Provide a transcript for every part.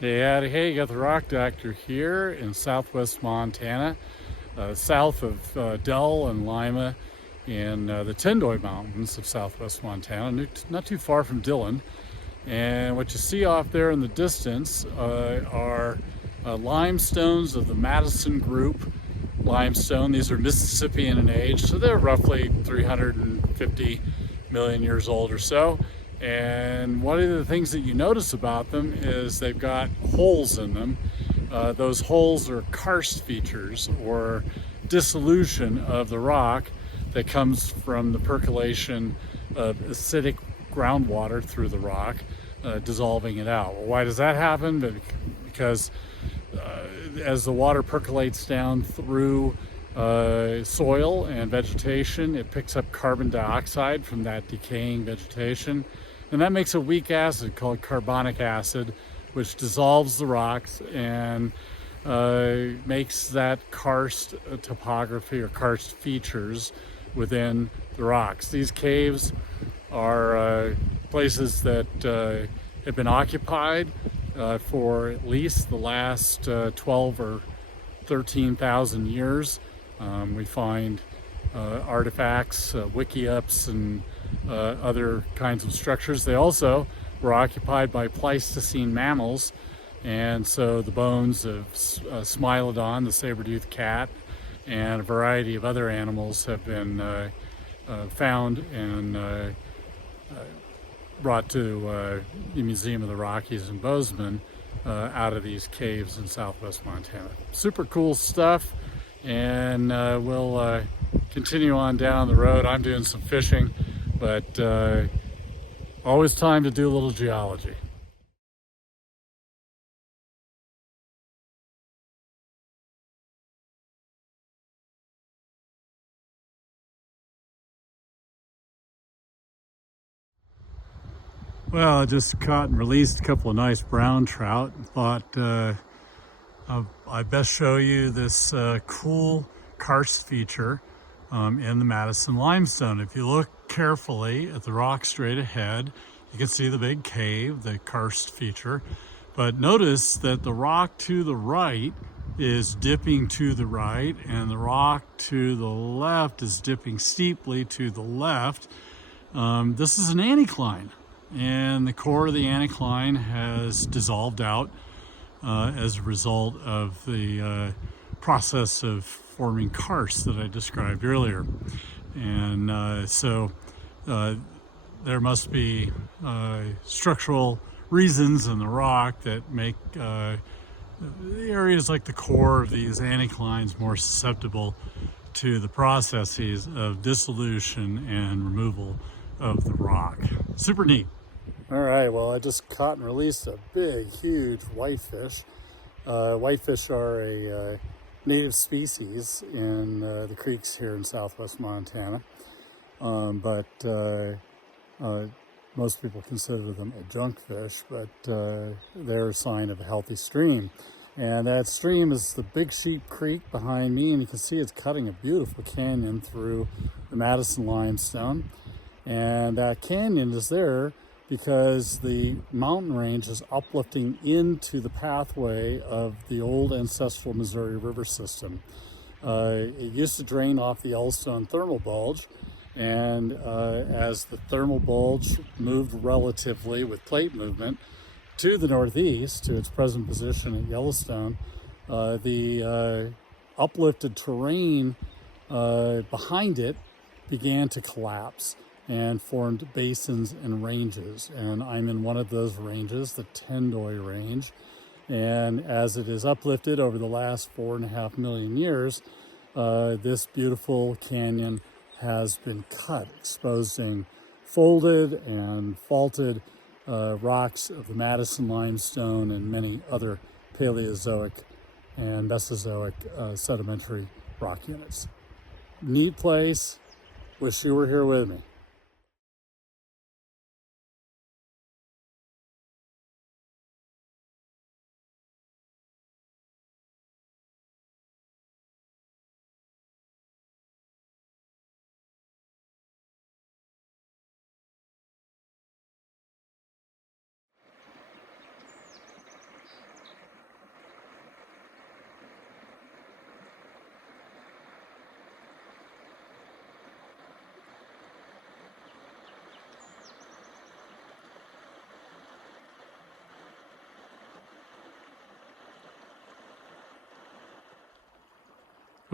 Hey, you got the Rock Doctor here in southwest Montana, south of Dell and Lima in the Tendoy Mountains of southwest Montana, not too far from Dillon. And what you see off there in the distance are limestones of the Madison group limestone. These are Mississippian in age, so they're roughly 350 million years old or so. And one of the things that you notice about them is they've got holes in them. Those holes are karst features, or dissolution of the rock that comes from the percolation of acidic groundwater through the rock, dissolving it out. Well, why does that happen? Because as the water percolates down through soil and vegetation, it picks up carbon dioxide from that decaying vegetation, and that makes a weak acid called carbonic acid, which dissolves the rocks and makes that karst topography or karst features within the rocks. These caves are places that have been occupied for at least the last 12 or 13,000 years. We find artifacts, wiki-ups, and other kinds of structures. They also were occupied by Pleistocene mammals, and so the bones of Smilodon, the saber-toothed cat, and a variety of other animals have been found and brought to the Museum of the Rockies in Bozeman out of these caves in southwest Montana. Super cool stuff, and we'll continue on down the road. I'm doing some fishing, but always time to do a little geology. Well, I just caught and released a couple of nice brown trout. Thought I best show you this cool karst feature in the Madison Limestone. If you look carefully at the rock straight ahead, you can see the big cave, the karst feature. But notice that the rock to the right is dipping to the right, and the rock to the left is dipping steeply to the left. This is an anticline, and the core of the anticline has dissolved out as a result of the process of forming karst that I described earlier. And so there must be structural reasons in the rock that make areas like the core of these anticlines more susceptible to the processes of dissolution and removal of the rock. Super neat. All right, well, I just caught and released a big, huge whitefish. Whitefish are a native species in the creeks here in southwest Montana, but most people consider them a junk fish, but they're a sign of a healthy stream. And that stream is the Big Sheep Creek behind me, and you can see it's cutting a beautiful canyon through the Madison Limestone. And that canyon is there because the mountain range is uplifting into the pathway of the old ancestral Missouri River system. It used to drain off the Yellowstone thermal bulge, and as the thermal bulge moved relatively with plate movement to the northeast, to its present position at Yellowstone, the uplifted terrain behind it began to collapse and formed basins and ranges. And I'm in one of those ranges, the Tendoy Range. And as it is uplifted over the last 4.5 million years, this beautiful canyon has been cut, exposing folded and faulted rocks of the Madison Limestone and many other Paleozoic and Mesozoic sedimentary rock units. Neat place. Wish you were here with me.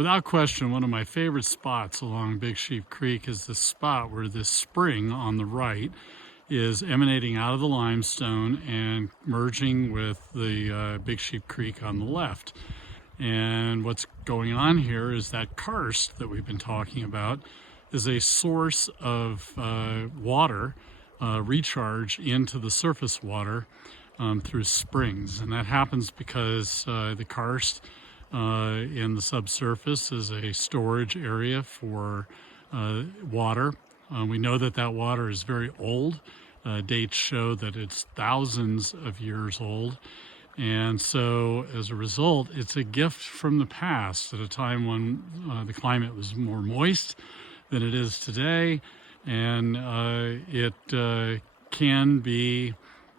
Without question, one of my favorite spots along Big Sheep Creek is the spot where this spring on the right is emanating out of the limestone and merging with the Big Sheep Creek on the left. And what's going on here is that karst that we've been talking about is a source of water recharge into the surface water through springs. And that happens because the karst in the subsurface is a storage area for water. We know that that water is very old. Dates show that it's thousands of years old. And so as a result, it's a gift from the past at a time when the climate was more moist than it is today. And it can be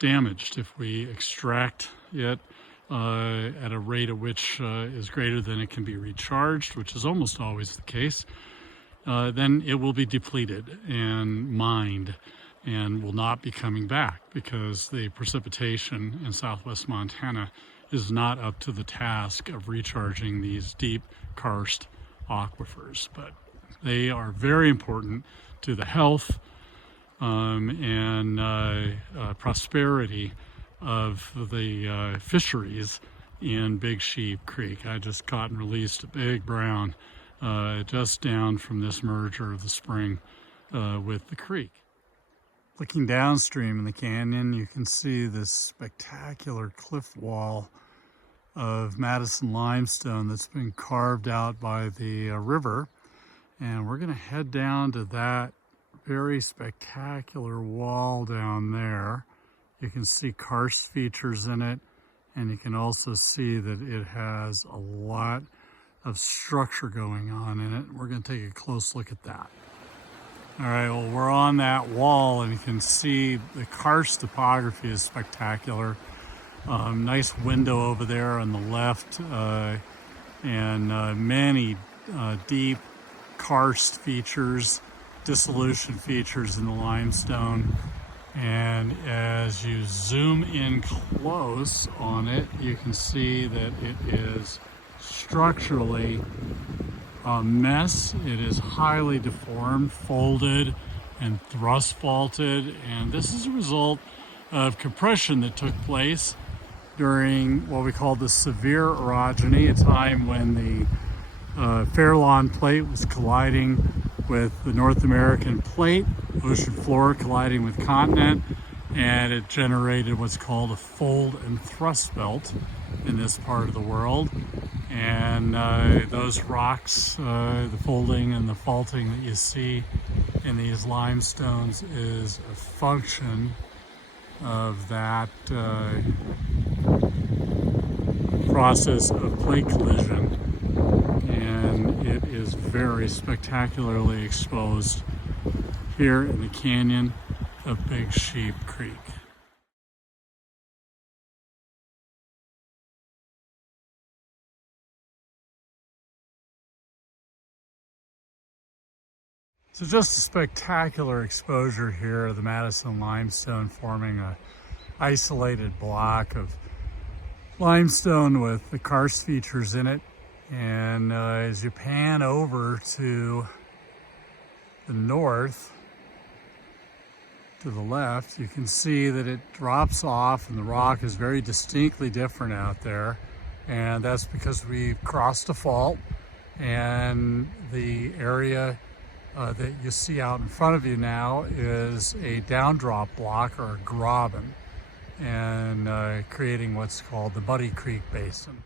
damaged if we extract it at a rate at which is greater than it can be recharged, which is almost always the case. Then it will be depleted and mined and will not be coming back because the precipitation in southwest Montana is not up to the task of recharging these deep karst aquifers. But they are very important to the health and prosperity of the fisheries in Big Sheep Creek. I just caught and released a big brown just down from this merger of the spring with the creek. Looking downstream in the canyon, you can see this spectacular cliff wall of Madison limestone that's been carved out by the river. And we're going to head down to that very spectacular wall down there. You can see karst features in it, and you can also see that it has a lot of structure going on in it. We're going to take a close look at that. All right, well, we're on that wall, and you can see the karst topography is spectacular. Nice window over there on the left, and many deep karst features, dissolution features in the limestone. And as you zoom in close on it, you can see that it is structurally a mess. It is highly deformed, folded, and thrust faulted. And this is a result of compression that took place during what we call the severe orogeny, a time when the Farallon plate was colliding with the North American plate, ocean floor colliding with continent, and it generated what's called a fold and thrust belt in this part of the world. And those rocks, the folding and the faulting that you see in these limestones is a function of that process of plate collision. And it is very spectacularly exposed here in the canyon of Big Sheep Creek. So just a spectacular exposure here of the Madison limestone, forming a isolated block of limestone with the karst features in it. And as you pan over to the north, to the left, you can see that it drops off and the rock is very distinctly different out there. And that's because we've crossed a fault, and the area that you see out in front of you now is a downdrop block, or a graben, and creating what's called the Muddy Creek Basin.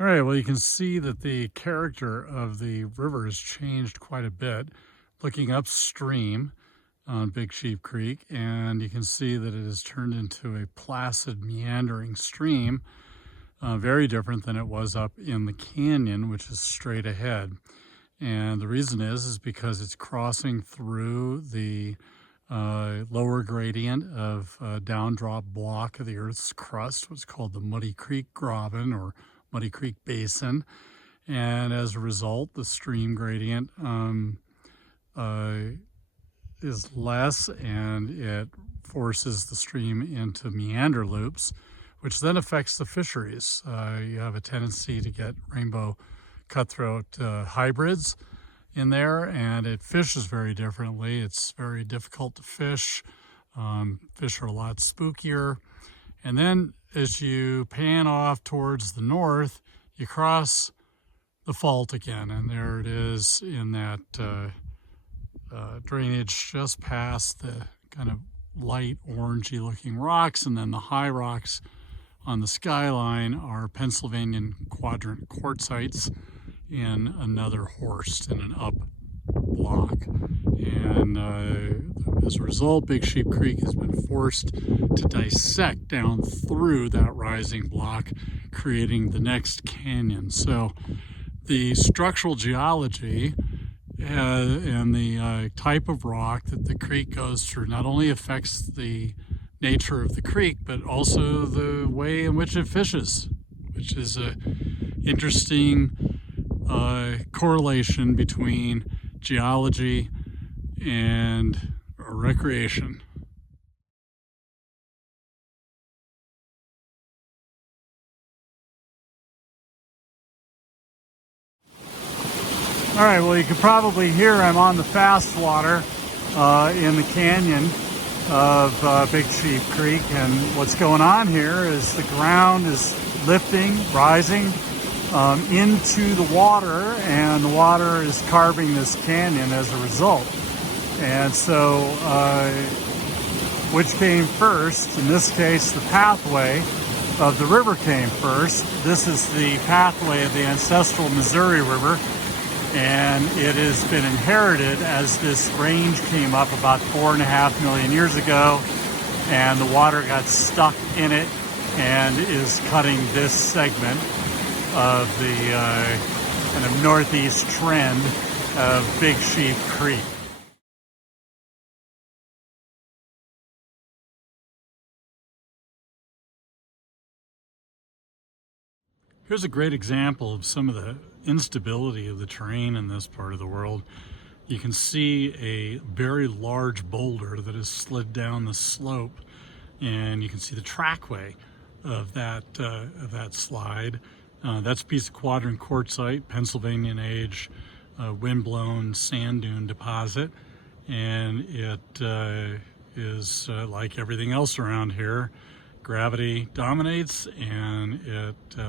All right, well, you can see that the character of the river has changed quite a bit looking upstream on Big Sheep Creek, and you can see that it has turned into a placid, meandering stream, very different than it was up in the canyon, which is straight ahead. And the reason is because it's crossing through the lower gradient of a downdrop block of the Earth's crust, what's called the Muddy Creek Graben, or Muddy Creek Basin. And as a result, the stream gradient is less, and it forces the stream into meander loops, which then affects the fisheries. You have a tendency to get rainbow cutthroat hybrids in there, and it fishes very differently. It's very difficult to fish. Fish are a lot spookier. And then as you pan off towards the north, you cross the fault again, and there it is in that drainage just past the kind of light orangey looking rocks, and then the high rocks on the skyline are Pennsylvanian quadrant quartzites in another horst in an up block. And as a result, Big Sheep Creek has been forced to dissect down through that rising block, creating the next canyon. So the structural geology and the type of rock that the creek goes through not only affects the nature of the creek, but also the way in which it fishes, which is an interesting correlation between geology and recreation. All right, well, you can probably hear I'm on the fast water in the canyon of Big Sheep Creek, and what's going on here is the ground is lifting, rising into the water, and the water is carving this canyon as a result. And so, which came first? In this case, the pathway of the river came first. This is the pathway of the ancestral Missouri River, and it has been inherited as this range came up about 4.5 million years ago, and the water got stuck in it and is cutting this segment of the kind of northeast trend of Big Sheep Creek. Here's a great example of some of the instability of the terrain in this part of the world. You can see a very large boulder that has slid down the slope, and you can see the trackway of that slide. That's a piece of quadrant quartzite, Pennsylvanian age, wind-blown sand dune deposit, and it is like everything else around here. Gravity dominates, and it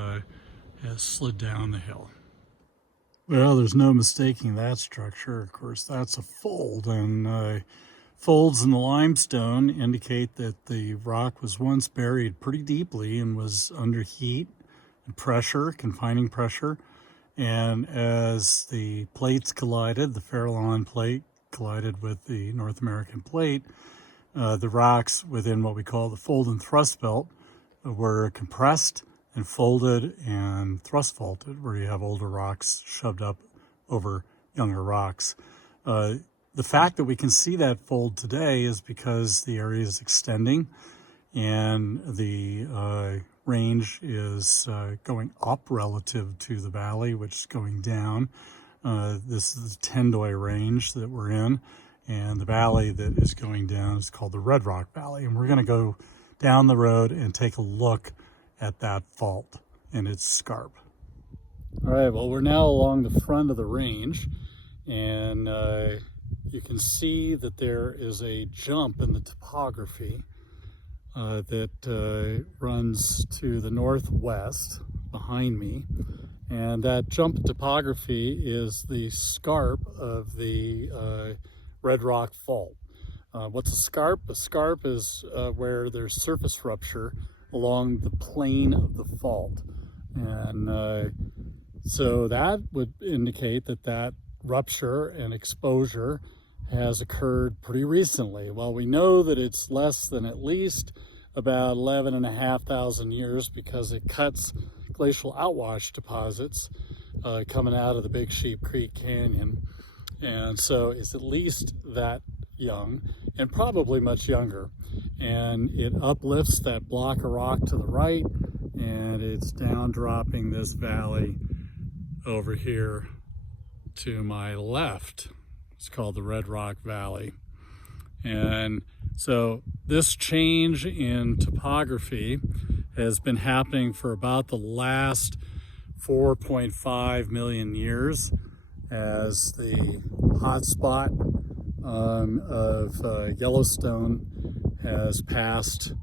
has slid down the hill. Well, there's no mistaking that structure. Of course, that's a fold, and folds in the limestone indicate that the rock was once buried pretty deeply and was under heat and pressure, confining pressure. And as the plates collided, the Farallon plate collided with the North American plate, the rocks within what we call the fold and thrust belt were compressed and folded and thrust faulted, where you have older rocks shoved up over younger rocks. The fact that we can see that fold today is because the area is extending and the range is going up relative to the valley, which is going down. This is the Tendoy range that we're in, and the valley that is going down is called the Red Rock Valley. And we're going to go down the road and take a look at that fault and its scarp. All right, well, we're now along the front of the range, and you can see that there is a jump in the topography that runs to the northwest behind me, and that jump in topography is the scarp of the Red Rock Fault. What's a scarp? A scarp is where there's surface rupture along the plane of the fault, and so that would indicate that that rupture and exposure has occurred pretty recently. Well, we know that it's less than at least about 11,500 years because it cuts glacial outwash deposits coming out of the Big Sheep Creek Canyon, and so it's at least that young and probably much younger, and it uplifts that block of rock to the right, and it's down dropping this valley over here to my left. It's called the Red Rock Valley, and So this change in topography has been happening for about the last 4.5 million years as the hotspot of Yellowstone has passed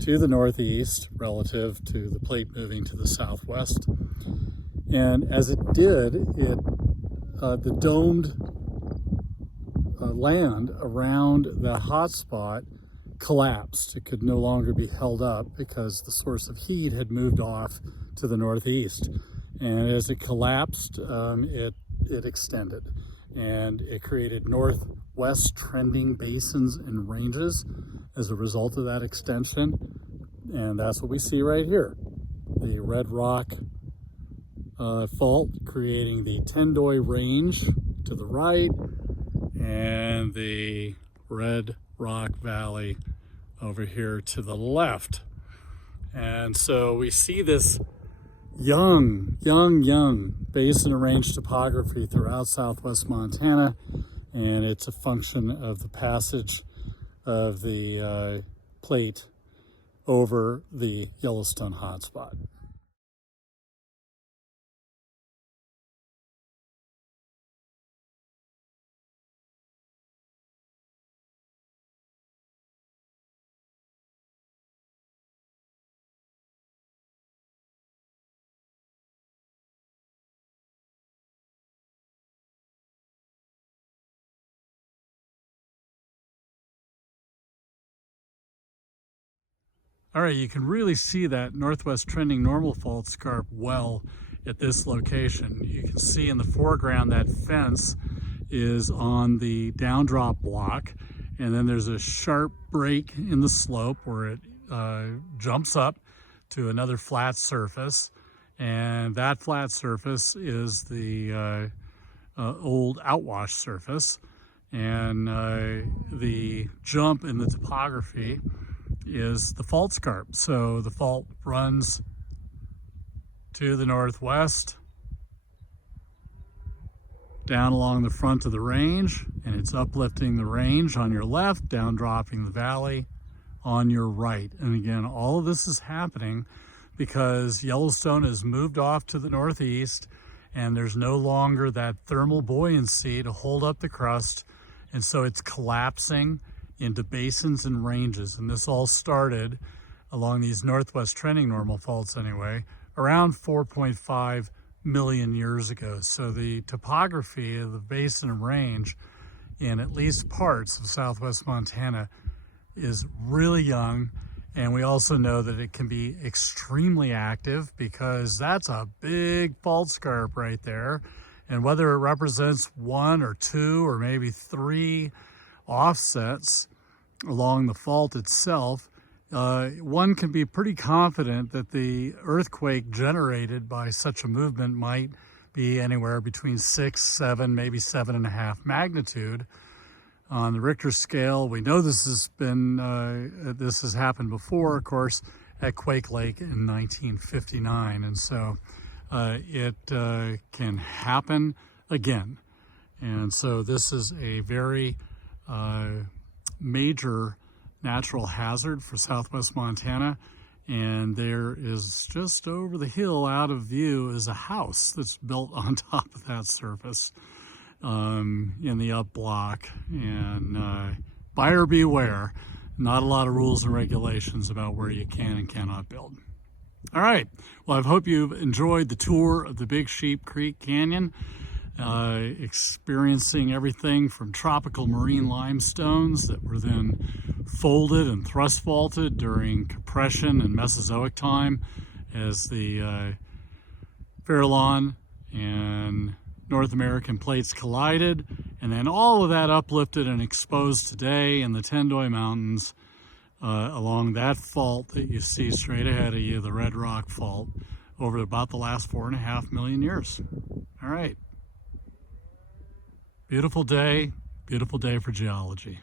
to the northeast relative to the plate moving to the southwest. And as it did, the domed land around the hotspot collapsed. It could no longer be held up because the source of heat had moved off to the northeast. And as it collapsed, it extended, and it created northwest trending basins and ranges as a result of that extension. And that's what we see right here. The red rock fault creating the Tendoy Range to the right, and the Red Rock Valley over here to the left. And so we see this young basin and range topography throughout southwest Montana, and it's a function of the passage of the plate over the Yellowstone hotspot. All right, you can really see that northwest trending normal fault scarp well at this location. You can see in the foreground that fence is on the downdrop block, and then there's a sharp break in the slope where it jumps up to another flat surface, and that flat surface is the old outwash surface, and the jump in the topography is the fault scarp. So the fault runs to the northwest, down along the front of the range, and it's uplifting the range on your left, down dropping the valley on your right. And again, all of this is happening because Yellowstone has moved off to the northeast, and there's no longer that thermal buoyancy to hold up the crust, and so it's collapsing into basins and ranges. And this all started along these northwest trending normal faults anyway, around 4.5 million years ago. So the topography of the basin and range in at least parts of southwest Montana is really young. And we also know that it can be extremely active because that's a big fault scarp right there. And whether it represents one or two or maybe three offsets along the fault itself, one can be pretty confident that the earthquake generated by such a movement might be anywhere between 6, 7, maybe 7.5 magnitude. On the Richter scale, we know this has happened before, of course, at Quake Lake in 1959, and so it can happen again. And so this is a very major natural hazard for southwest Montana, and there is just over the hill out of view is a house that's built on top of that surface in the up block. And buyer beware, not a lot of rules and regulations about where you can and cannot build. All right, well, I hope you've enjoyed the tour of the Big Sheep Creek Canyon, experiencing everything from tropical marine limestones that were then folded and thrust faulted during compression and Mesozoic time as the Farallon and North American plates collided, and then all of that uplifted and exposed today in the Tendoy Mountains along that fault that you see straight ahead of you, the Red Rock Fault, over about the last 4.5 million years. All right. Beautiful day for geology.